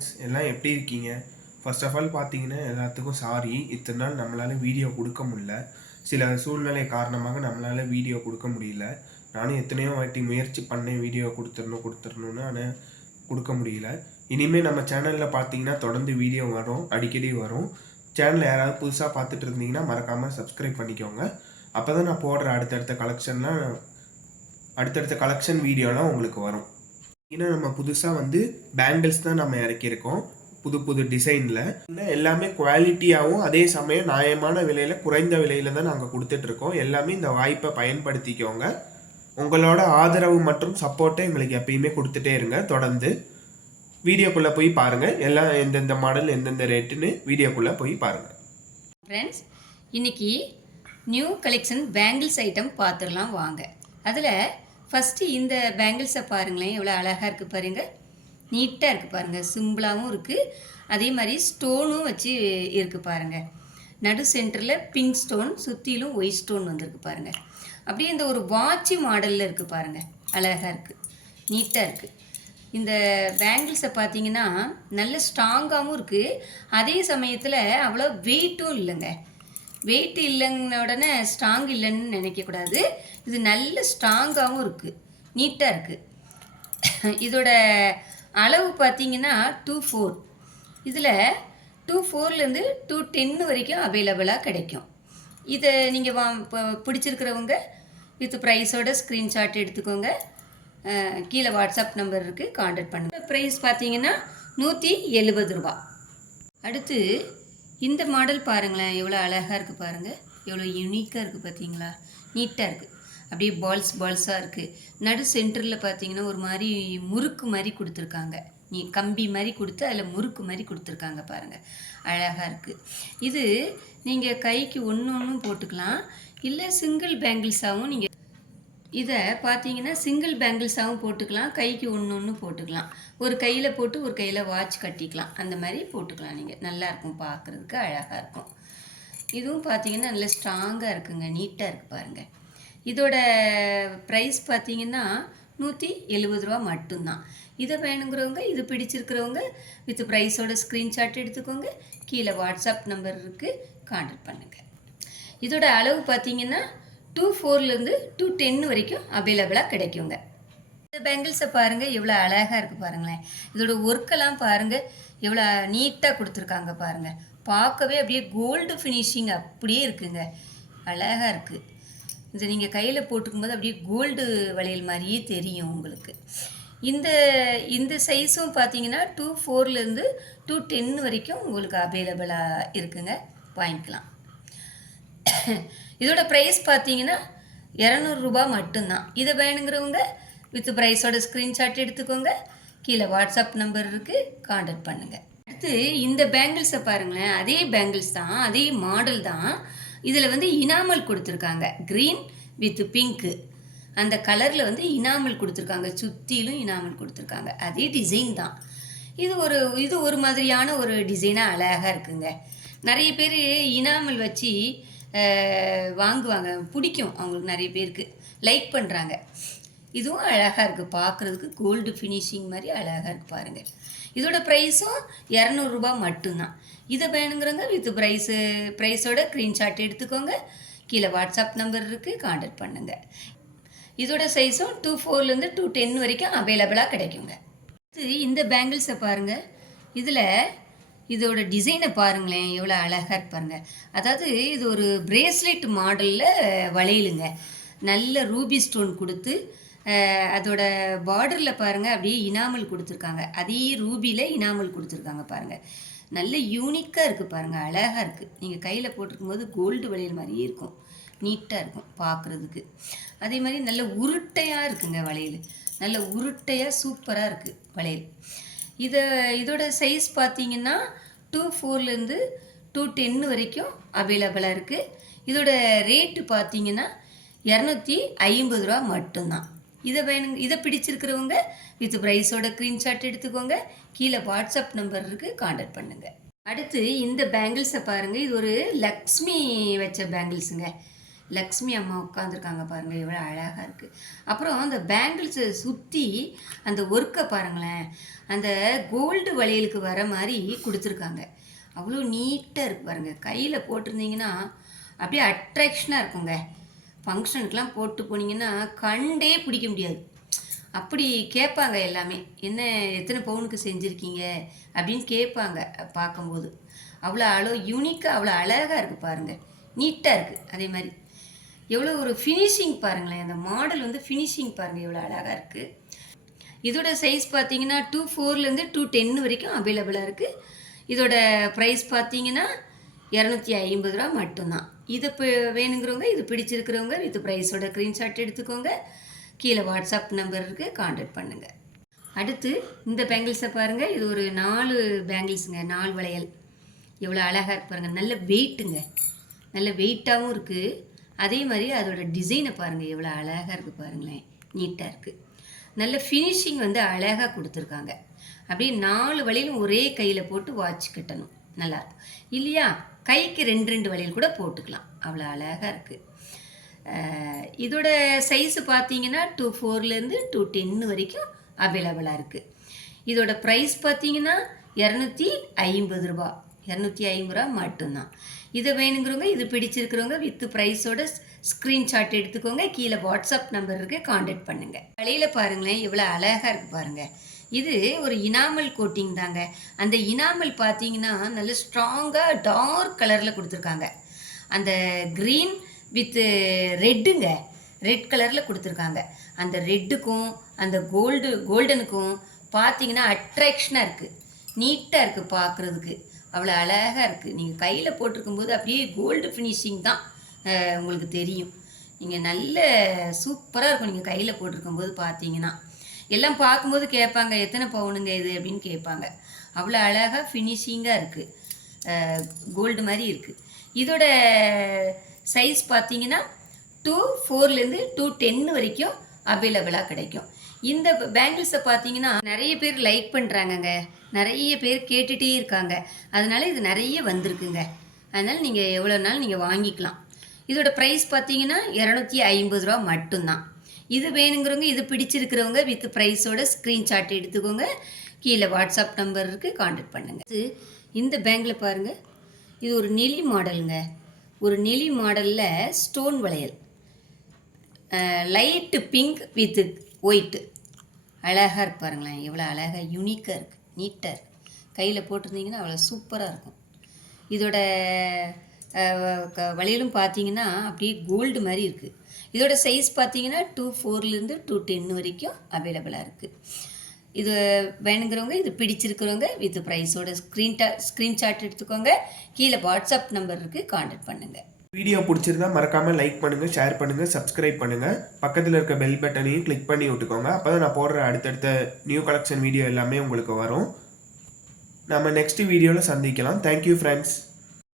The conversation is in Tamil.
ஃப்ரெண்ட்ஸ் எல்லாம் எப்படி இருக்கீங்க? ஃபர்ஸ்ட் ஆஃப் ஆல் பார்த்தீங்கன்னா எல்லாத்துக்கும் சாரி. இத்தனை நாள் நம்மளால வீடியோ கொடுக்க முடியல. சில சூழ்நிலை காரணமாக நம்மளால வீடியோ கொடுக்க முடியல. நானும் எத்தனையோ வாட்டி முயற்சி பண்ணேன் வீடியோ கொடுத்துடணும்னு. ஆனால் கொடுக்க முடியல. இனிமேல் நம்ம சேனலில் பார்த்தீங்கன்னா தொடர்ந்து வீடியோ வரும், அடிக்கடி வரும். சேனலை யாராவது புதுசாக பார்த்துட்டு இருந்தீங்கன்னா மறக்காமல் சப்ஸ்கிரைப் பண்ணிக்கோங்க. அப்போ தான் நான் போடுற அடுத்தடுத்த கலெக்ஷன் வீடியோலாம் உங்களுக்கு வரும். ஏன்னா நம்ம புதுசாக பேங்கிள்ஸ் தான் நம்ம இறக்கியிருக்கோம். புது புது டிசைனில் எல்லாமே குவாலிட்டியாகவும் அதே சமயம் நியாயமான விலையில், குறைந்த விலையில் தான் நாங்கள் கொடுத்துட்ருக்கோம். எல்லாமே இந்த வாய்ப்பை பயன்படுத்திக்கோங்க. உங்களோட ஆதரவு மற்றும் சப்போர்ட்டை எங்களுக்கு எப்பயுமே கொடுத்துட்டே இருங்க. தொடர்ந்து வீடியோக்குள்ளே போய் பாருங்கள். எல்லாம் எந்தெந்த மாடல் எந்தெந்த ரேட்டுன்னு வீடியோக்குள்ளே போய் பாருங்கள். ஃப்ரெண்ட்ஸ், இன்றைக்கி நியூ கலெக்ஷன் பேங்கிள்ஸ் ஐட்டம் பார்த்துடலாம் வாங்க. அதில் ஃபஸ்ட்டு இந்த பேங்கிள்ஸை பாருங்களேன், எவ்வளோ அழகாக இருக்குது பாருங்கள். நீட்டாக இருக்குது பாருங்கள். சிம்பிளாகவும் இருக்குது, அதே மாதிரி ஸ்டோனும் வச்சு இருக்குது பாருங்கள். நடு சென்டரில் பிங்க் ஸ்டோன், சுற்றிலும் ஒயிட் ஸ்டோன் வந்திருக்கு பாருங்கள். அப்படியே இந்த ஒரு வாட்சி மாடலில் இருக்குது பாருங்கள். அழகாக இருக்குது, நீட்டாக இருக்குது. இந்த பேங்கிள்ஸை பார்த்தீங்கன்னா நல்ல ஸ்ட்ராங்காகவும் இருக்குது, அதே சமயத்தில் அவ்வளோ வெயிட்டும் இல்லைங்க. வெயிட் இல்லைன்ன உடனே ஸ்ட்ராங் இல்லைன்னு நினைக்கக்கூடாது. இது நல்ல ஸ்ட்ராங்காகவும் இருக்குது, நீட்டாக இருக்குது. இதோட அளவு பார்த்தீங்கன்னா 2/4. இதில் 2/4லேருந்து 2/10 வரைக்கும் அவைலபிளாக கிடைக்கும். இதை நீங்கள் பிடிச்சிருக்கிறவங்க வித் ப்ரைஸோட ஸ்க்ரீன்ஷாட் எடுத்துக்கோங்க. கீழே வாட்ஸ்அப் நம்பர் இருக்குது, கான்டாக்ட் பண்ணுங்கள். ப்ரைஸ் பார்த்தீங்கன்னா 170 ரூபா. அடுத்து இந்த மாடல் பாருங்களேன், எவ்வளோ அழகாக இருக்குது பாருங்கள். எவ்வளோ யூனிக்காக இருக்குது பார்த்தீங்களா? நீட்டாக இருக்குது, அப்படியே பால்ஸாக இருக்குது. நடு சென்டரில் பார்த்தீங்கன்னா ஒரு மாதிரி முறுக்கு மாதிரி கொடுத்துருக்காங்க. கம்பி மாதிரி கொடுத்து அதில் முறுக்கு மாதிரி கொடுத்துருக்காங்க பாருங்கள். அழகாக இருக்குது. இது நீங்கள் கைக்கு ஒன்று போட்டுக்கலாம், இல்லை சிங்கிள் பேங்கிள்ஸாகவும் நீங்கள் இதை பார்த்தீங்கன்னா சிங்கிள் பேங்கிள்ஸாகவும் போட்டுக்கலாம், கைக்கு ஒன்று போட்டுக்கலாம். ஒரு கையில் போட்டு ஒரு கையில் வாட்ச் கட்டிக்கலாம், அந்த மாதிரி போட்டுக்கலாம் நீங்கள். நல்லாயிருக்கும், பார்க்குறதுக்கு அழகாக இருக்கும். இதுவும் பார்த்தீங்கன்னா நல்ல ஸ்ட்ராங்காக இருக்குங்க, நீட்டாக இருக்குது பாருங்கள். இதோட ப்ரைஸ் பார்த்தீங்கன்னா 170 ரூபா மட்டும்தான். இதை வேணுங்கிறவங்க, இது பிடிச்சிருக்கிறவங்க வித் ப்ரைஸோட ஸ்க்ரீன்ஷாட் எடுத்துக்கோங்க. கீழே வாட்ஸ்அப் நம்பர் இருக்குது, கான்டாக்ட் பண்ணுங்கள். இதோட அளவு பார்த்தீங்கன்னா 2/4லேருந்து 2/10 வரைக்கும் அவைலபிளாக கிடைக்குங்க. இந்த பேங்கிள்ஸை பாருங்கள், எவ்வளோ அழகாக இருக்குது பாருங்களேன். இதோட ஒர்க்கெல்லாம் பாருங்கள், எவ்வளோ நீட்டாக கொடுத்துருக்காங்க பாருங்கள். பார்க்கவே அப்படியே கோல்டு ஃபினிஷிங் அப்படியே இருக்குங்க, அழகாக இருக்குது. இதை நீங்கள் கையில் போட்டுக்கும்போது அப்படியே கோல்டு வளையல் மாதிரியே தெரியும் உங்களுக்கு. இந்த சைஸும் பார்த்தீங்கன்னா 2/4லேருந்து 2/10 வரைக்கும் உங்களுக்கு அவைலபிளாக இருக்குங்க, வாங்கிக்கலாம். இதோட ப்ரைஸ் பார்த்தீங்கன்னா 200 ரூபா மட்டும்தான். இதை வேணுங்கிறவங்க வித் ப்ரைஸோட ஸ்க்ரீன்ஷாட் எடுத்துக்கோங்க. கீழே வாட்ஸ்அப் நம்பர் இருக்குது, கான்டாக்ட் பண்ணுங்கள். அடுத்து இந்த பேங்கிள்ஸை பாருங்களேன், அதே பேங்கிள்ஸ் தான், அதே மாடல் தான். இதில் இனாமல் கொடுத்துருக்காங்க, க்ரீன் வித் பிங்க்கு. அந்த கலரில் இனாமல் கொடுத்துருக்காங்க, சுற்றிலும் இனாமல் கொடுத்துருக்காங்க. அதே டிசைன் தான். இது ஒரு மாதிரியான ஒரு டிசைனாக அழகாக இருக்குங்க. நிறைய பேர் இனாமல் வச்சு வாங்குவாங்க, பிடிக்கும் அவங்களுக்கு, நிறைய பேருக்கு லைக் பண்ணுறாங்க. இதுவும் அழகாக இருக்குது, பார்க்குறதுக்கு கோல்டு ஃபினிஷிங் மாதிரி அழகாக இருக்குது பாருங்கள். இதோட ப்ரைஸும் 200 ரூபா மட்டும்தான். இதை வேணுங்கிறவங்க வித் ப்ரைஸோட ஸ்க்ரீன்ஷாட் எடுத்துக்கோங்க. கீழே வாட்ஸ்அப் நம்பர் இருக்குது, கான்டாக்ட் பண்ணுங்கள். இதோட சைஸும் 2/4லேருந்து 2/10 வரைக்கும் அவைலபிளாக கிடைக்குங்க. இந்த பேங்கிள்ஸை பாருங்கள், இதோட டிசைனை பாருங்களேன், எவ்வளோ அழகாக இருப்பாருங்க. அதாவது இது ஒரு பிரேஸ்லெட் மாடலில் வளையலுங்க. நல்ல ரூபி ஸ்டோன் கொடுத்து அதோட பார்டரில் பாருங்கள் அப்படியே இனாமல் கொடுத்துருக்காங்க. அதே ரூபியில் இனாமல் கொடுத்துருக்காங்க பாருங்கள். நல்ல யூனிக்காக இருக்குது பாருங்கள், அழகாக இருக்குது. நீங்கள் கையில் போட்டிருக்கும்போது கோல்டு வளையல் மாதிரியே இருக்கும், நீட்டாக இருக்கும் பார்க்குறதுக்கு. அதே மாதிரி நல்ல உருட்டையாக இருக்குங்க வளையல், நல்ல உருட்டையாக சூப்பராக இருக்குது வளையல். இதோட சைஸ் பார்த்தீங்கன்னா 2/4லேருந்து 2/10 வரைக்கும் அவைலபிளாக இருக்குது. இதோட ரேட்டு பார்த்தீங்கன்னா 250 ரூபா மட்டும்தான். இதை பிடிச்சிருக்கிறவங்க வித் ப்ரைஸோட ஸ்க்ரீன்ஷாட் எடுத்துக்கோங்க. கீழே வாட்ஸ்அப் நம்பர் இருக்குது, கான்டாக்ட் பண்ணுங்கள். அடுத்து இந்த பேங்கிள்ஸை பாருங்கள், இது ஒரு லக்ஷ்மி வச்ச பேங்கிள்ஸுங்க. லக்ஷ்மி அம்மா உட்காந்துருக்காங்க பாருங்கள், எவ்வளோ அழகாக இருக்குது. அப்புறம் அந்த பேங்கிள்ஸை சுற்றி அந்த ஒர்க்கை பாருங்களேன், அந்த கோல்டு வளையலுக்கு வர மாதிரி கொடுத்துருக்காங்க. அவ்வளோ நீட்டாக இருக்குது பாருங்கள். கையில் போட்டிருந்தீங்கன்னா அப்படியே அட்ராக்ஷனாக இருக்குங்க. ஃபங்க்ஷனுக்கெலாம் போட்டு போனீங்கன்னா கண்டே பிடிக்க முடியாது. அப்படி கேட்பாங்க எல்லாமே, என்ன எத்தனை பவுனுக்கு செஞ்சுருக்கீங்க அப்படின்னு கேட்பாங்க. பார்க்கும்போது அவ்வளோ யூனிக்காக அவ்வளோ அழகாக இருக்குது பாருங்கள், நீட்டாக இருக்குது. அதே மாதிரி எவ்வளோ ஒரு ஃபினிஷிங் பாருங்களேன், அந்த மாடல் வந்து ஃபினிஷிங் பாருங்கள் எவ்வளோ அழகாக இருக்குது. இதோட சைஸ் பார்த்தீங்கன்னா 2.4லேருந்து 2.10 வரைக்கும் அவைலபிளாக இருக்குது. இதோட ப்ரைஸ் பார்த்தீங்கன்னா 250 ரூபா மட்டும்தான். இது இப்போ வேணுங்கிறவங்க, இது பிடிச்சிருக்கிறவங்க வித் ப்ரைஸோட ஸ்க்ரீன்ஷாட் எடுத்துக்கோங்க. கீழே வாட்ஸ்அப் நம்பர் இருக்குது, கான்டாக்ட் பண்ணுங்கள். அடுத்து இந்த பேங்கிள்ஸை பாருங்கள். இது ஒரு 4 பேங்கிள்ஸுங்க, 4 வளையல். எவ்வளோ அழகாக இருக்கு பாருங்கள். நல்ல வெயிட்டுங்க, நல்ல வெயிட்டாகவும் இருக்குது. அதே மாதிரி அதோட டிசைனை பாருங்கள் எவ்வளோ அழகாக இருக்குது பாருங்களேன், நீட்டாக இருக்குது. நல்ல ஃபினிஷிங் வந்து அழகாக கொடுத்துருக்காங்க. அப்படியே 4 வளையலும் ஒரே கையில் போட்டு வாட்ச் கட்டணும், நல்லாயிருக்கும் இல்லையா? கைக்கு 2 வளையல் கூட போட்டுக்கலாம், அவ்வளோ அழகாக இருக்குது. இதோட சைஸு பார்த்தீங்கன்னா 2.4லேருந்து 2.10 வரைக்கும் அவைலபிளாக இருக்குது. இதோட ப்ரைஸ் பார்த்தீங்கன்னா 250 ரூபா, 250 ரூபா மட்டும்தான். இதை வேணுங்கிறவங்க, இது பிடிச்சிருக்கிறவங்க வித் ப்ரைஸோட ஸ்க்ரீன்ஷாட் எடுத்துக்கோங்க. கீழே வாட்ஸ்அப் நம்பர் இருக்குது, கான்டாக்ட் பண்ணுங்கள். வளையல் பாருங்களேன் எவ்வளோ அழகாக இருக்குது பாருங்கள். இது ஒரு இனாமல் கோட்டிங் தாங்க. அந்த இனாமல் பார்த்தீங்கன்னா நல்ல ஸ்ட்ராங்காக டார்க் கலரில் கொடுத்துருக்காங்க. அந்த க்ரீன் வித்து ரெட்டுங்க, ரெட் கலரில் கொடுத்துருக்காங்க. அந்த ரெட்டுக்கும் அந்த கோல்டனுக்கும் பார்த்தீங்கன்னா அட்ராக்ஷனாக இருக்குது, நீட்டாக இருக்குது பார்க்குறதுக்கு, அவ்வளோ அழகாக இருக்குது. நீங்கள் கையில் போட்டிருக்கும்போது அப்படியே கோல்டு ஃபினிஷிங் தான் உங்களுக்கு தெரியும். நீங்கள் நல்ல சூப்பராக இருக்கும் நீங்கள் கையில் போட்டிருக்கும்போது பார்த்தீங்கன்னா. எல்லாம் பார்க்கும்போது கேட்பாங்க எத்தனை பவுனுங்க இது அப்படின்னு கேட்பாங்க. அவ்வளோ அழகாக ஃபினிஷிங்காக இருக்குது, கோல்டு மாதிரி இருக்குது. இதோட சைஸ் பார்த்தீங்கன்னா 2.4லேருந்து 2.10 வரைக்கும் அவைலபிளாக கிடைக்கும். இந்த பேங்கிள்ஸை பார்த்தீங்கன்னா நிறைய பேர் லைக் பண்ணுறாங்கங்க, நிறைய பேர் கேட்டுகிட்டே இருக்காங்க. அதனால் இது நிறைய வந்திருக்குங்க. அதனால் நீங்கள் எவ்வளோ நாள் நீங்கள் வாங்கிக்கலாம். இதோட ப்ரைஸ் பார்த்தீங்கன்னா 250 ரூபா மட்டும்தான். இது வேணுங்கிறவங்க, இது பிடிச்சிருக்கிறவங்க வித் ப்ரைஸோட ஸ்க்ரீன்ஷாட் எடுத்துக்கோங்க. கீழே வாட்ஸ்அப் நம்பர் இருக்குது, கான்டாக்ட் பண்ணுங்கள். இந்த பேங்கில் பாருங்கள், இது ஒரு நெளி மாடலுங்க. ஒரு நெளி மாடலில் ஸ்டோன் வளையல், லைட்டு பிங்க் வித் ஒயிட்டு, அழகாக இருக்கு பாருங்களேன். எவ்வளோ அழகாக யூனிக்காக இருக்குது, நீட்டாக இருக்குது. கையில் போட்டிருந்தீங்கன்னா அவ்வளோ சூப்பராக இருக்கும். இதோட வளையலும் பார்த்தீங்கன்னா அப்படியே கோல்டு மாதிரி இருக்குது. இதோட சைஸ் பார்த்தீங்கன்னா 2.4லேருந்து 2.10 வரைக்கும் அவைலபிளாக இருக்குது. இது வேணுங்கிறவங்க, இது பிடிச்சிருக்கிறவங்க வித் ப்ரைஸோட ஸ்க்ரீன்ஷாட் எடுத்துக்கோங்க. கீழே வாட்ஸ்அப் நம்பர் இருக்குது, கான்டாக்ட் பண்ணுங்கள். வீடியோ பிடிச்சிருந்தா மறக்காமல் லைக் பண்ணுங்கள், ஷேர் பண்ணுங்கள், சப்ஸ்கிரைப் பண்ணுங்கள். பக்கத்தில் இருக்க பெல் பட்டனையும் கிளிக் பண்ணி விட்டுக்கோங்க. அப்போ தான் நான் போடுற அடுத்தடுத்த நியூ கலெக்ஷன் வீடியோ எல்லாமே உங்களுக்கு வரும். நம்ம நெக்ஸ்ட் வீடியோவில் சந்திக்கலாம். Thank you friends.